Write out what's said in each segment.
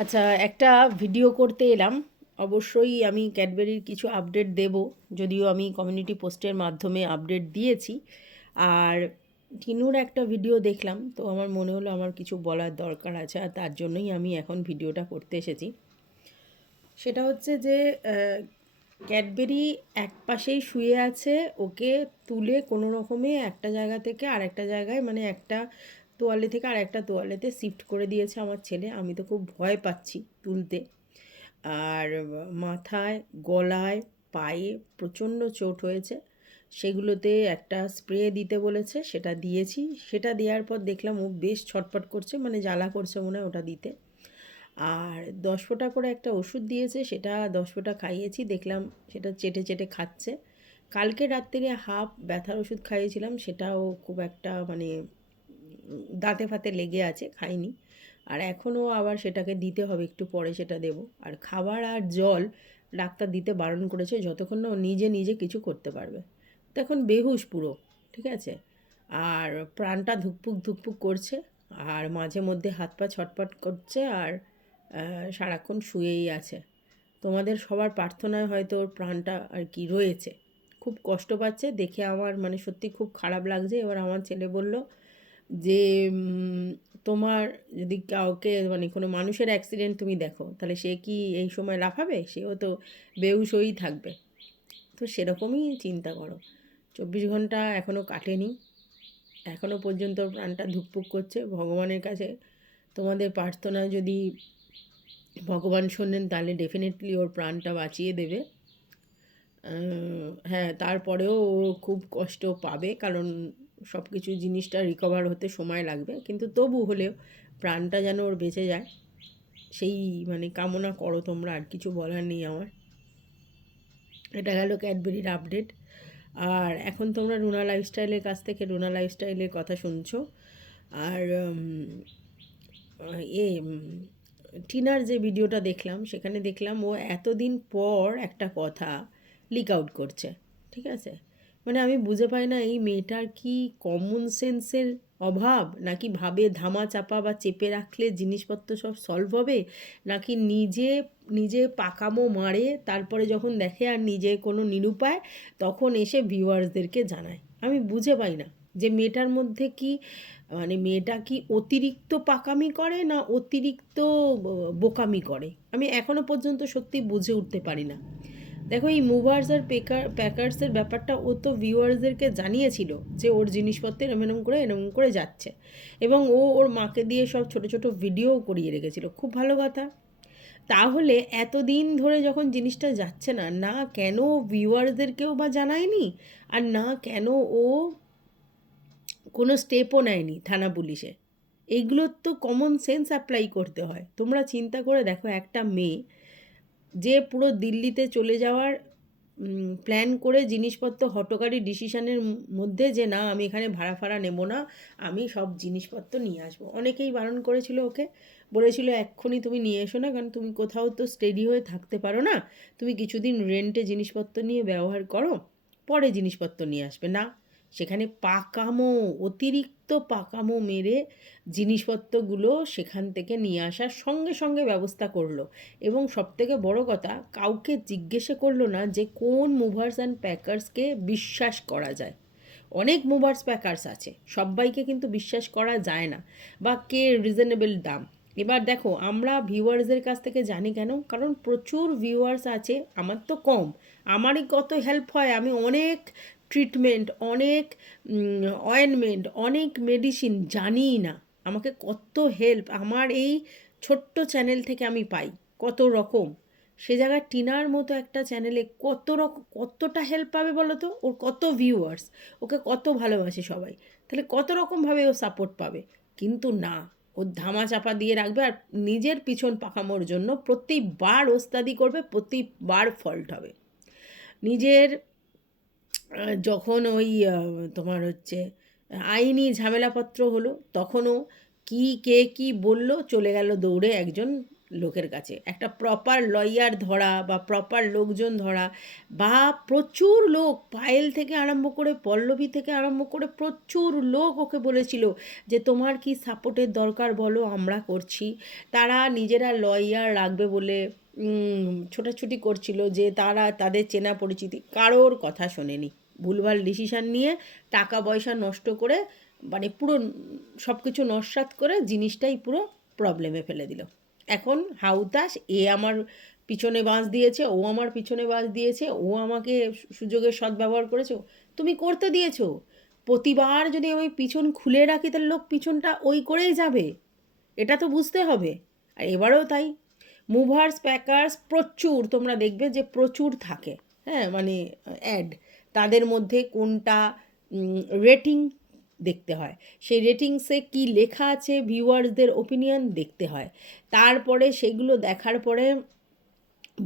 আচ্ছা একটা ভিডিও করতে এলাম। অবশ্যই আমি ক্যাডবেরির কিছু আপডেট দেব। যদিও আমি কমিউনিটি পোস্টের মাধ্যমে আপডেট দিয়েছি। আর টিনুর একটা ভিডিও দেখলাম, তো আমার মনে হলো আমার কিছু বলার দরকার আছে, আর তার জন্যই আমি এখন ভিডিওটা করতে এসেছি। সেটা হচ্ছে যে ক্যাডবেরি এক পাশেই শুয়ে আছে, ওকে তুলে কোনো রকমে একটা জায়গা থেকে আরেকটা জায়গায় মানে একটা তোয়ালে থেকে আর একটা তোয়ালেতে শিফট করে দিয়েছে আমার ছেলে। আমি তো খুব ভয় পাচ্ছি তুলতে। আর মাথায়, গলায়, পায়ে প্রচণ্ড চোট হয়েছে। সেগুলোতে একটা স্প্রে দিতে বলেছে, সেটা দিয়েছি। সেটা দেওয়ার পর দেখলাম ও বেশ ছটপট করছে মানে জ্বালা করছে মনে হয় ওটা দিতে। আর দশ ফোঁটা করে একটা ওষুধ দিয়েছে, সেটা দশ ফোঁটা খাইয়েছি, দেখলাম সেটা চেটে চেটে খাচ্ছে। কালকে রাত্রিরে হাফ ব্যথার ওষুধ খাইয়েছিলাম, সেটাও খুব একটা মানে দাঁতে ফাতে লেগে আছে, খাইনি। আর এখনও আবার সেটাকে দিতে হবে, একটু পরে সেটা দেব। আর খাবার আর জল ডাক্তার দিতে বারণ করেছে, যতক্ষণ না ও নিজে নিজে কিছু করতে পারবে। তো এখন বেহুশ পুরো, ঠিক আছে? আর প্রাণটা ধুকপুক ধুকপুক করছে, আর মাঝে মধ্যে হাত পা ছটপট করছে, আর সারাক্ষণ শুয়েই আছে। তোমাদের সবার প্রার্থনায় হয়তো ওর প্রাণটা আর কি রয়েছে। খুব কষ্ট পাচ্ছে, দেখে আমার মানে সত্যি খুব খারাপ লাগছে। এবার আমার ছেলে বলল যে তোমার যদি কাউকে মানে কোনো মানুষের অ্যাক্সিডেন্ট তুমি দেখো, তাহলে সে কি এই সময় লাফাবে? সেও তো হয়েই থাকবে। তো সেরকমই চিন্তা করো। চব্বিশ ঘণ্টা এখনও কাটেনি। এখনও পর্যন্ত প্রাণটা ধুকপুক করছে। ভগবানের কাছে তোমাদের প্রার্থনা যদি ভগবান শোনেন, তাহলে ডেফিনেটলি ওর প্রাণটা বাঁচিয়ে দেবে। হ্যাঁ তারপরেও ও খুব কষ্ট পাবে, কারণ সব কিছু জিনিসটা রিকভার হতে সময় লাগবে। কিন্তু তবু হলেও প্রাণটা যেন ওর বেঁচে যায়, সেই মানে কামনা করো তোমরা, আর কিছু বলার নেই আমার। এটা গেল ক্যাডবেরির আপডেট আর এখন তোমরা রুনা লাইফস্টাইলের কাছ থেকে, রুনা লাইফস্টাইলের কথা শুনছো। আর এ টিনার যে ভিডিওটা দেখলাম, সেখানে দেখলাম ও এতদিন পর একটা কথা লিক আউট করছে, ঠিক আছে? মানে আমি বুঝে পাই না এই মেয়েটার কি কমন সেন্সের অভাব? নাকি ভাবে ধামা চাপা বা চেপে রাখলে জিনিসপত্র সব সলভ হবে? নাকি নিজে নিজে পাকামো মারে, তারপরে যখন দেখে আর নিজে কোনো নিরুপায়, তখন এসে ভিউয়ার্সদেরকে জানায়। আমি বুঝে পাই না যে মেয়েটার মধ্যে কি মানে মেয়েটা কি অতিরিক্ত পাকামি করে না অতিরিক্ত বোকামি করে? আমি এখনও পর্যন্ত সত্যি বুঝে উঠতে পারি না। দেখো, এই মুভার্স আর পেকার প্যাকার্সের ব্যাপারটা ও তো ভিউয়ার্সদেরকে জানিয়েছিল যে ওর জিনিসপত্র এরম এরম করে এরম করে যাচ্ছে। এবং ও ওর মাকে দিয়ে সব ছোট ছোট ভিডিও করিয়ে রেখেছিল। খুব ভালো কথা। তাহলে এতদিন ধরে যখন জিনিসটা যাচ্ছে না না কেন ভিউয়ার্সদেরকেও বা জানায়নি? আর না কেন ও কোনো স্টেপও নেয়নি থানা পুলিশে? এইগুলোর তো কমন সেন্স অ্যাপ্লাই করতে হয়। তোমরা চিন্তা করে দেখো, একটা মেয়ে যে পুরো দিল্লিতে চলে যাওয়ার প্ল্যান করে জিনিসপত্র, হটকারী ডিসিশনের মধ্যে যে না, আমি এখানে ভাড়া ফাড়া নেব না, আমি সব জিনিসপত্র নিয়ে আসব। অনেকেই বারণ করেছিল ওকে। বলেছিল, এক্ষুনি তুমি নিয়ে এসো না, কারণ তুমি কোথাও তো স্টেডি হয়ে থাকতে পারো না। তুমি কিছুদিন রেন্টে জিনিসপত্র নিয়ে ব্যবহার করো, পরে জিনিসপত্র নিয়ে আসবে। না, সেখানে পাকামো, অতিরিক্ত পাকামো মেরে জিনিসপত্রগুলো সেখান থেকে নিয়ে আসার সঙ্গে সঙ্গে ব্যবস্থা করল। এবং সবথেকে বড় কথা, কাউকে জিজ্ঞেসে করল না যে কোন মুভার্স অ্যান্ড প্যাকার্সকে বিশ্বাস করা যায়। অনেক মুভার্স প্যাকার্স আছে সবাইকে কিন্তু বিশ্বাস করা যায় না, বা কে রিজনেবল দাম। এবার দেখো, আমরা ভিউয়ার্সদের কাছ থেকে জানি কেন? কারণ প্রচুর ভিউয়ার্স আছে, আমার তো কম। আমারই কত হেল্প হয়, আমি অনেক ট্রিটমেন্ট অনেক অয়েনমেন্ট অনেক মেডিসিন জানিই না। আমাকে কত হেল্প আমার এই ছোট্ট চ্যানেল থেকে আমি পাই, কত রকম। সে জায়গায় টিনার মতো একটা চ্যানেলে কত রকম কতটা হেল্প পাবে বলো তো? ওর কত ভিউয়ার্স ওকে কত ভালোবাসে সবাই। তাহলে কত রকমভাবে ও সাপোর্ট পাবে? কিন্তু না, ও ধামা চাপা দিয়ে রাখবে আর নিজের পিছন পাকানোর জন্য প্রতিবার ওস্তাদি করবে, প্রতিবার ফল্ট হবে। নিজের যখন ওই তোমার হচ্ছে, আইনি ঝামেলাপত্র হলো, তখনও কি, কে, কি বলল, চলে গেল দৌড়ে একজন লোকের কাছে। একটা প্রপার লয়ার ধরা বা প্রপার লোকজন ধরা বা প্রচুর লোক পায়েল থেকে আরম্ভ করে, পল্লবী থেকে আরম্ভ করে প্রচুর লোক ওকে বলেছিল যে, তোমার কি সাপোর্টের দরকার বলো, আমরা করছি। তারা নিজেরা লয়ার রাখবে বলে ছোটাছুটি করছিল যে, তারা তাদের চেনা পরিচিতি কারোর কথা শোনেনি। ভুলভাল ডিসিশান নিয়ে টাকা পয়সা নষ্ট করে মানে পুরো সব কিছু নস্বাত করে জিনিসটাই পুরো প্রবলেমে ফেলে দিল। এখন হাউতাস এ আমার পিছনে বাঁশ দিয়েছে, ও আমার পিছনে বাঁশ দিয়েছে, ও আমাকে সুযোগের সদ্ব্যবহার করেছ, তুমি করতে দিয়েছ। প্রতিবার যদি আমি পিছন খুলে রাখি, তাহলে লোক পিছনটা ওই করেই যাবে। এটা তো বুঝতে হবে। আর এবারেও তাই। মুভার্স, প্যাকার্স প্রচুর, তোমরা দেখবে যে প্রচুর থাকে। হ্যাঁ মানে অ্যাড। তাদের মধ্যে কোনটা রেটিং দেখতে হয়। সেই রেটিংসে কি লেখা আছে ভিউয়ার্সদের ওপিনিয়ন দেখতে হয়। তারপরে সেগুলো দেখার পরে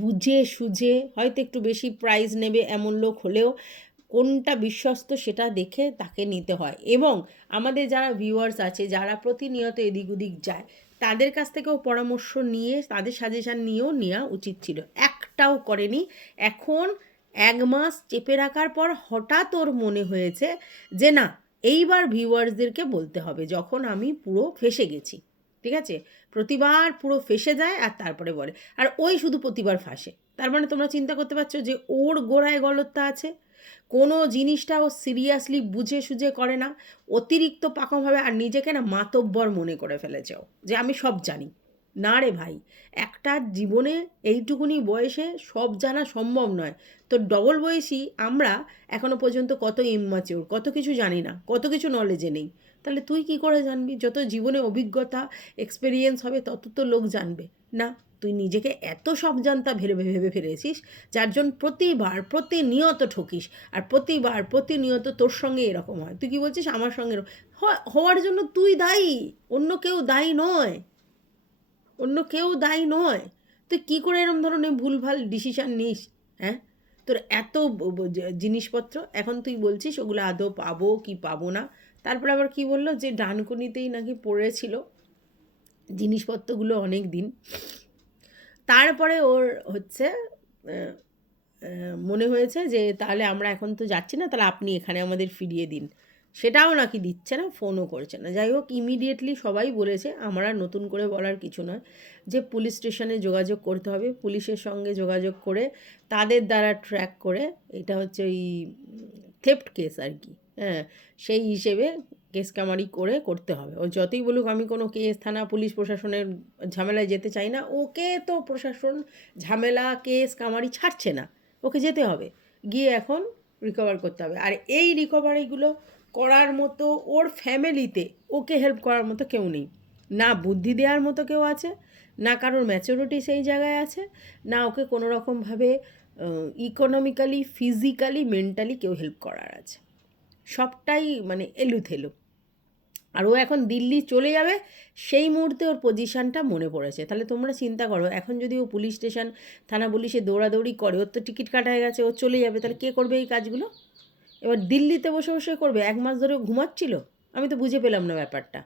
বুঝে সুঝে, হয়তো একটু বেশি প্রাইজ নেবে এমন লোক হলেও কোনটা বিশ্বস্ত সেটা দেখে তাকে নিতে হয়। এবং আমাদের যারা ভিউয়ার্স আছে, যারা প্রতিনিয়ত এদিক ওদিক যায়, তাদের কাছ থেকেও পরামর্শ নিয়ে, তাদের সাজেশান নিয়েও নেওয়া উচিত ছিল। একটাও করেনি। এখন এক মাস চেপে রাখার পর হঠাৎ ওর মনে হয়েছে যে, না, এইবার ভিউয়ার্সদেরকে বলতে হবে যখন আমি পুরো ফেসে গেছি। ঠিক আছে? প্রতিবার পুরো ফেসে যায় আর তারপরে বলে। আর ওই শুধু প্রতিবার ফাঁসে। তার মানে তোমরা চিন্তা করতে পারছ যে, ওর গোড়ায় গলতটা আছে। কোনো জিনিসটা ও সিরিয়াসলি বুঝে সুঝে করে না। অতিরিক্ত পাকমভাবে আর নিজেকে না মাতব্বর মনে করে ফেলেছে ও। যে, আমি সব জানি। না রে ভাই, একটা জীবনে এইটুকুনি বয়সে সব জানা সম্ভব নয়। তো ডবল বয়সী আমরা এখনও পর্যন্ত কত ইম্যাচিওর কত কিছু জানি না, কত কিছু নলেজে নেই। তাহলে তুই কি করে জানবি? যত জীবনে অভিজ্ঞতা এক্সপেরিয়েন্স হবে, তত তো লোক জানবে। না, তুই নিজেকে এত সব জানতা ভেবে ভেবে ফেলেছিস, যার জন্য প্রতিবার প্রতিনিয়ত ঠকিস, আর প্রতিবার প্রতিনিয়ত তোর সঙ্গে এরকম হয়। তুই কি বলছিস? আমার সঙ্গে হওয়ার জন্য তুই দায়ী, অন্য কেউ দায়ী নয়। অন্য কেউ দায়ী নয়। তুই কী করে এরম ধরনের ভুলভাল ডিসিশান নিস হ্যাঁ? তোর এত জিনিসপত্র, এখন তুই বলছিস ওগুলো আদৌ পাবো কি পাবো না? তারপরে আবার কি বলল যে ডানকুনিতেই নাকি পড়েছিল জিনিসপত্রগুলো অনেক দিন তারপরে ওর হচ্ছে মনে হয়েছে যে তাহলে আমরা এখন তো যাচ্ছি না, তাহলে আপনি এখানে আমাদের ফিরিয়ে দিন। সেটাও নাকি দিচ্ছে না, ফোনও করছে না। যাই হোক ইমিডিয়েটলি সবাই বলেছে, আমার আর নতুন করে বলার কিছু নয়, যে পুলিশ স্টেশনে যোগাযোগ করতে হবে। পুলিশের সঙ্গে যোগাযোগ করে তাদের দ্বারা ট্র্যাক করে, এটা হচ্ছে ওই থেফট কেস আর কি হ্যাঁ সেই হিসেবে কেস কামারি করে করতে হবে। ও যতই বলুক, আমি কোনো কেস থানা, পুলিশ প্রশাসনের ঝামেলায় যেতে চাই না, ওকে তো প্রশাসন ঝামেলা কেস কামারি ছাড়ছে না, ওকে যেতে হবে। গিয়ে এখন রিকভার করতে হবে। আর এই রিকভারিগুলো করার মতো ওর ফ্যামিলিতে ওকে হেল্প করার মতো কেউ নেই। না বুদ্ধি দেওয়ার মতো কেউ আছে, না কারোর ম্যাচুরিটি সেই জায়গায় আছে, না ওকে কোনো রকমভাবে ইকোনমিক্যালি ফিজিক্যালি মেন্টালি কেউ হেল্প করার আছে। সবটাই মানে এলুথেলু। আর ও এখন দিল্লি চলে যাবে, সেই মুহূর্তে ওর পজিশানটা মনে পড়েছে। তাহলে তোমরা চিন্তা করো, এখন যদি ও পুলিশ স্টেশন, থানা পুলিশে দৌড়াদৌড়ি করে, ওর তো টিকিট কাটা হয়ে গেছে, ও চলে যাবে, তাহলে কে করবে এই কাজগুলো? এবার দিল্লিতে বসে বসে করবে, এক মাস ধরে ঘুমাচ্ছিল, আমি তো বুঝে পেলাম না ব্যাপারটা।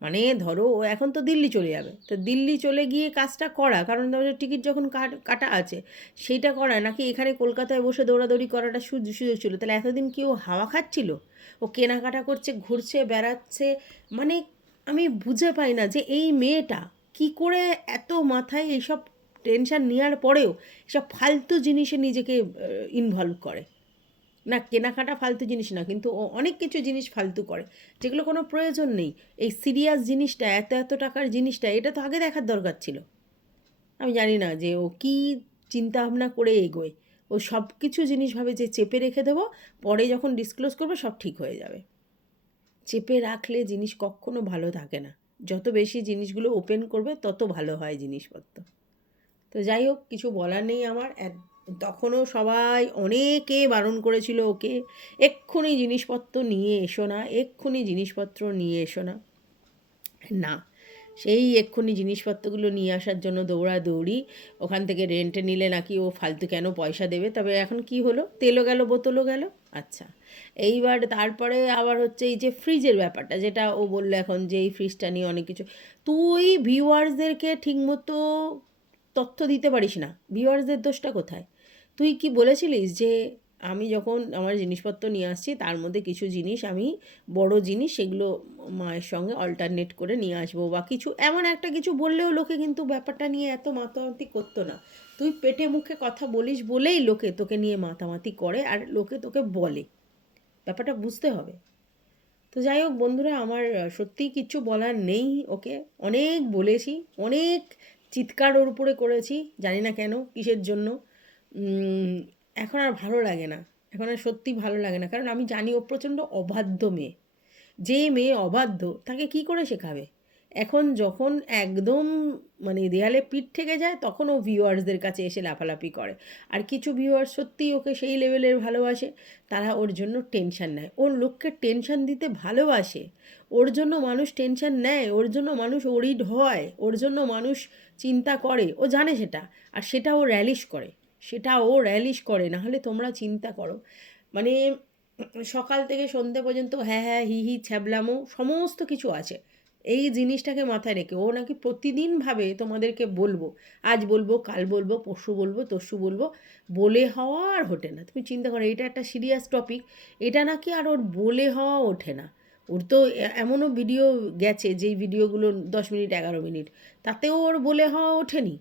মানে ধরো ও এখন তো দিল্লি চলে যাবে, তো দিল্লি চলে গিয়ে কাজটা করা, কারণ ধরো টিকিট যখন কাট- আছে, সেইটা করা, নাকি এখানে কলকাতায় বসে দৌড়াদৌড়ি করাটা সুযোগ সুযোগ ছিল? তাহলে এতদিন কি ও হাওয়া খাচ্ছিল? ও কেনাকাটা করছে, ঘুরছে, বেড়াচ্ছে মানে আমি বুঝে পাই না যে এই মেয়েটা কি করে এত মাথায় এইসব টেনশন নেওয়ার পরেও এসব ফালতু জিনিসে নিজেকে ইনভলভ করে। না, কেনাকাটা ফালতু জিনিস না, কিন্তু ও অনেক কিছু জিনিস ফালতু করে, যেগুলো কোনো প্রয়োজন নেই। এই সিরিয়াস জিনিসটা, এত এত টাকার জিনিসটা, এটা তো আগে দেখার দরকার ছিল। আমি জানি না যে ও কী চিন্তা ভাবনা করে এগোয়। ও সব কিছু জিনিসভাবে যে চেপে রেখে দেবো, পরে যখন ডিসক্লোজ করবে, সব ঠিক হয়ে যাবে। চেপে রাখলে জিনিস কখনো ভালো থাকে না। যত বেশি জিনিসগুলো ওপেন করবে, তত ভালো হয় জিনিসপত্র। তো যাই হোক, কিছু বলার নেই আমার তখনও সবাই অনেকে বারণ করেছিল ওকে, এক্ষুনি জিনিসপত্র নিয়ে এসো না, এক্ষুনি জিনিসপত্র নিয়ে এসো না। না, সেই এক্ষুনি জিনিসপত্রগুলো নিয়ে আসার জন্য দৌড়াদৌড়ি, ওখান থেকে রেন্টে নিলে নাকি ও ফালতু কেন পয়সা দেবে? তবে এখন কি হলো? তেলও গেল, বোতলও গেল? আচ্ছা এইবার তারপরে আবার হচ্ছে এই যে ফ্রিজের ব্যাপারটা, যেটা ও বলল এখন যে এই ফ্রিজটা নিয়ে অনেক কিছু, তুই ভিউয়ার্সদেরকে ঠিকমতো তথ্য দিতে পারিস না। ভিউয়ার্সদের দোষটা কোথায়? তুই কি বলেছিলিস যে আমি যখন আমার জিনিসপত্র নিয়ে আসছি, তার মধ্যে কিছু জিনিস আমি, বড় জিনিস সেগুলো মায়ের সঙ্গে অল্টারনেট করে নিয়ে আসব বা কিছু, এমন একটা কিছু বললেও লোকে কিন্তু ব্যাপারটা নিয়ে এত মাতামাতি করতো না। তুই পেটে মুখে কথা বলিস বলেই লোকে তোকে নিয়ে মাতামাতি করে আর লোকে তোকে বলে। ব্যাপারটা বুঝতে হবে। তো যাই হোক বন্ধুরা, আমার সত্যিই কিচ্ছু বলার নেই, ওকে? অনেক বলেছি, অনেক চিৎকার ওর উপরে করেছি, জানি না কেন, কিসের জন্য। এখন আর ভালো লাগে না। এখন আর সত্যি ভালো লাগে না। কারণ আমি জানি ও প্রচণ্ড অবাধ্য মেয়ে। যে মেয়ে অবাধ্য, তাকে কি করে শেখাবে? এখন যখন একদম মানে দেয়ালে পিঠ থেকে যায়, তখন ও ভিউয়ার্সদের কাছে এসে লাফালাফি করে। আর কিছু ভিউয়ার্স সত্যিই ওকে সেই লেভেলের ভালোবাসে। তারা ওর জন্য টেনশন নেয়। ওর লোককে টেনশন দিতে ভালোবাসে। ওর জন্য মানুষ টেনশন নেয়। ওর জন্য মানুষ ওরিড হয়। ওর জন্য মানুষ চিন্তা করে। ও জানে সেটা। আর সেটা ও র্যালিশ করে। সেটা ও র্যালিশ করে না হলে তোমরা চিন্তা করো। মানে সকাল থেকে সন্ধে পর্যন্ত হ্যাঁ হ্যাঁ হি হি, ছ্যাবলামো, সমস্ত কিছু আছে। এই জিনিসটাকে মাথায় রেখে ও নাকি প্রতিদিন ভাবে তোমাদেরকে বলব, আজ বলব, কাল বলব, পরশু বলব, তরশু বলব, বলে হওয়া আর ওঠে না। তুমি চিন্তা করো, এটা একটা সিরিয়াস টপিক এটা নাকি আর ওর বলে হওয়া ওঠে না। ওর তো এমনও ভিডিও গেছে, যেই ভিডিওগুলো দশ মিনিট, এগারো মিনিট, তাতেও ওর বলে হওয়া ওঠেনি।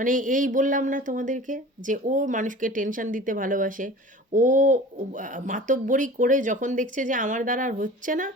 মানে এই বললাম না তোমাদেরকে যে ও মানুষকে টেনশন দিতে ভালোবাসে। ও মাতব্বরি করে যখন দেখছে যে আমার দ্বারা আর হচ্ছে না,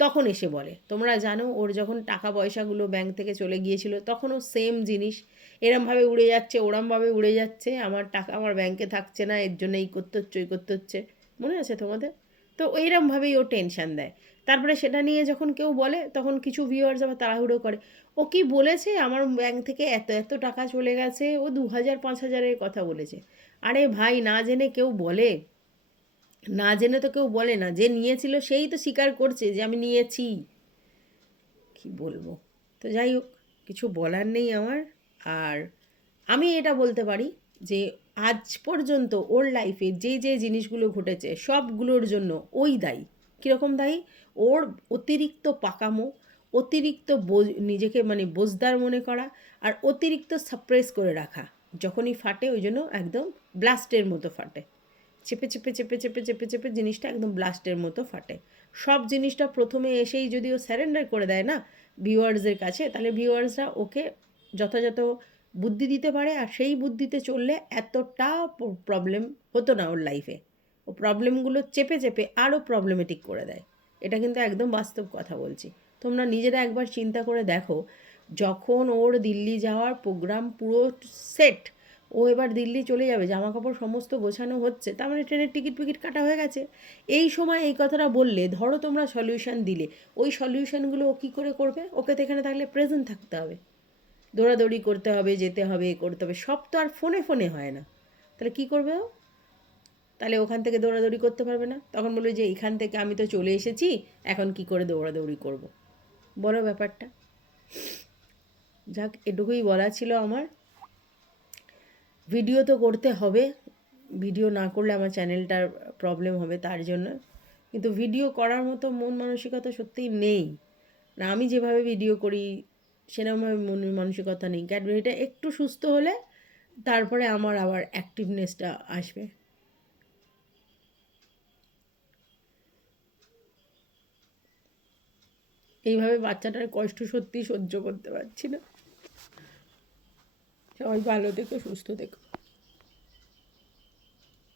তখন এসে বলে। তোমরা জানো ওর যখন টাকা পয়সাগুলো ব্যাংক থেকে চলে গিয়েছিল তখনও সেম জিনিস। এরমভাবে উড়ে যাচ্ছে, ওরমভাবে উড়ে যাচ্ছে। আমার টাকা আমার ব্যাংকে থাকছে না, এর জন্য এই করতে হচ্ছে, ওই করতে হচ্ছে। মনে আছে তোমাদের? তো এইরমভাবেই ও টেনশন দেয়। তারপরে সেটা নিয়ে যখন কেউ বলে, তখন কিছু ভিউয়ার্স আবার তাড়াহুড়ো করে। ও কি বলেছে? আমার ব্যাংক থেকে এত এত টাকা চলে গেছে, ও দু হাজার, পাঁচ হাজারের কথা বলেছে। আরে ভাই, না জেনে কেউ বলে? না জেনে তো কেউ বলে না। যে নিয়েছিল সেই তো স্বীকার করছে যে আমি নিয়েছি। কি বলব? তো যাই হোক, কিছু বলার নেই আমার। আর আমি এটা বলতে পারি যে, আজ পর্যন্ত ওর লাইফে যে যে জিনিসগুলো ঘটেছে, সবগুলোর জন্য ওই দায়ী। কীরকম দায়ী? ওর অতিরিক্ত পাকামো, অতিরিক্ত নিজেকে মানে বোঝদার মনে করা আর অতিরিক্ত সাপ্রেস করে রাখা। যখনই ফাটে, ওই জন্য একদম ব্লাস্টের মতো ফাটে। চেপে চেপে চেপে চেপে চেপে চেপে জিনিসটা একদম ব্লাস্টের মতো ফাটে। সব জিনিসটা প্রথমে এসেই যদি ও স্যারেন্ডার করে দেয় না ভিউয়ার্সদের কাছে, তাহলে ভিউয়ার্সরা ওকে যথাযথ বুদ্ধি দিতে পারে। আর সেই বুদ্ধিতে চললে এতটা প্রবলেম হতো না ওর লাইফে ও প্রবলেমগুলো চেপে চেপে আরও প্রবলেমেটিক করে দেয়। এটা কিন্তু একদম বাস্তব কথা বলছি। তোমরা নিজেরা একবার চিন্তা করে দেখো, যখন ওর দিল্লি যাওয়ার প্রোগ্রাম পুরো সেট ও এবার দিল্লি চলে যাবে জামা কাপড় সমস্ত গোছানো হচ্ছে, তার মানে ট্রেনের টিকিট ফিকিট কাটা হয়ে গেছে। এই সময় এই কথাটা বললে, ধরো তোমরা সলিউশন দিলে, ওই সলিউশনগুলো ও কী করে করবে? ওকে তো এখানে থাকলে প্রেজেন্ট থাকতে হবে। দৌড়াদৌড়ি করতে হবে, যেতে হবে করতে হবে, সব তো আর ফোনে ফোনে হয় না। তাহলে কী করবে ও? তাহলে ওখান থেকে দৌড়াদৌড়ি করতে পারবে না। তখন বলবে যে এখান থেকে আমি তো চলে এসেছি, এখন কি করে দৌড়াদৌড়ি করব? বলো ব্যাপারটা। যাক, এটুকুই বলা ছিল আমার। ভিডিও তো করতে হবে। ভিডিও না করলে আমার চ্যানেলটার প্রবলেম হবে তার জন্য। কিন্তু ভিডিও করার মতো মন মানসিকতা সত্যিই নেই। না, আমি যেভাবে ভিডিও করি, সেরকমভাবে মন মানসিকতা নেই। ক্যাডবেরিটা একটু সুস্থ হলে তারপরে আমার আবার অ্যাক্টিভনেসটা আসবে। এইভাবে বাচ্চাটার কষ্ট সত্যি সহ্য করতে পারছি না। সবাই ভালো থেকো সুস্থ থেকো।